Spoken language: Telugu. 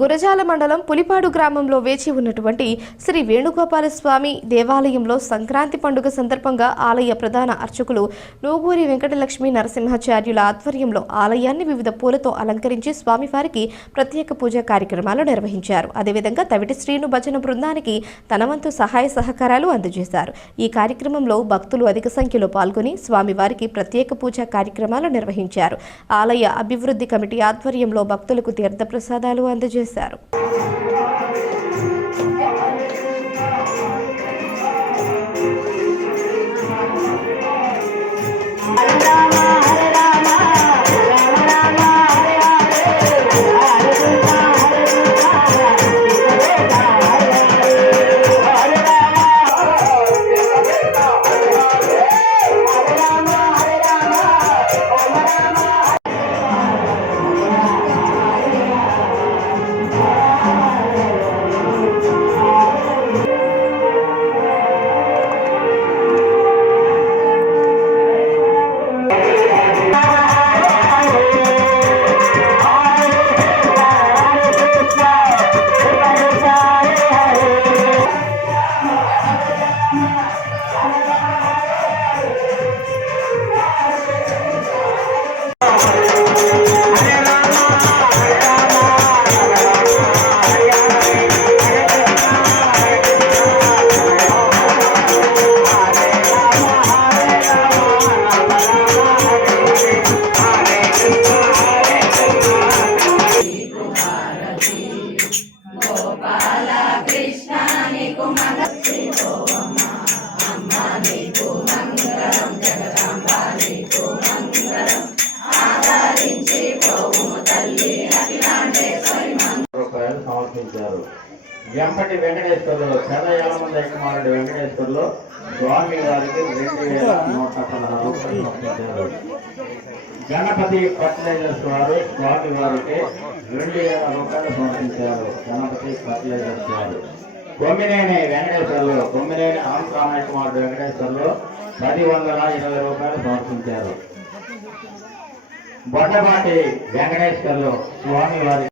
గురజాల మండలం పులిపాడు గ్రామంలో వేచి ఉన్నటువంటి శ్రీ వేణుగోపాల స్వామి దేవాలయంలో సంక్రాంతి పండుగ సందర్భంగా ఆలయ ప్రధాన అర్చకులు నూగూరి వెంకటలక్ష్మి నరసింహాచార్యుల ఆధ్వర్యంలో ఆలయాన్ని వివిధ పూలతో అలంకరించి స్వామివారికి ప్రత్యేక పూజా కార్యక్రమాలు నిర్వహించారు. అదేవిధంగా తవిటి శ్రీను భజన బృందానికి తన వంతు సహాయ సహకారాలు అందజేశారు. ఈ కార్యక్రమంలో భక్తులు అధిక సంఖ్యలో పాల్గొని స్వామివారికి ప్రత్యేక పూజా కార్యక్రమాలు నిర్వహించారు. ఆలయ అభివృద్ధి కమిటీ ఆధ్వర్యంలో భక్తులకు తీర్థప్రసాదాలు అందజేశారు. ఎంపటి వెంకటేశ్వర్లు చదయాలమంద కుమారుడు వెంకటేశ్వర్లు స్వామి వారికి 2116 రూపాయలు సమర్పించారు. గణపతి ఫర్టిలైజర్స్ వారు స్వామి వారికి 2000 రూపాయలు సమర్పించారు. గణపతి ఫర్టిలైజర్స్ వారు కొమ్మినేని వెంకటేశ్వర్లు కొమ్మినేని ఆంధ్రామయ్య కుమారుడు వెంకటేశ్వర్లు 1020 రూపాయలు సమర్పించారు. బొడ్డపాటి వెంకటేశ్వర్లు స్వామి వారి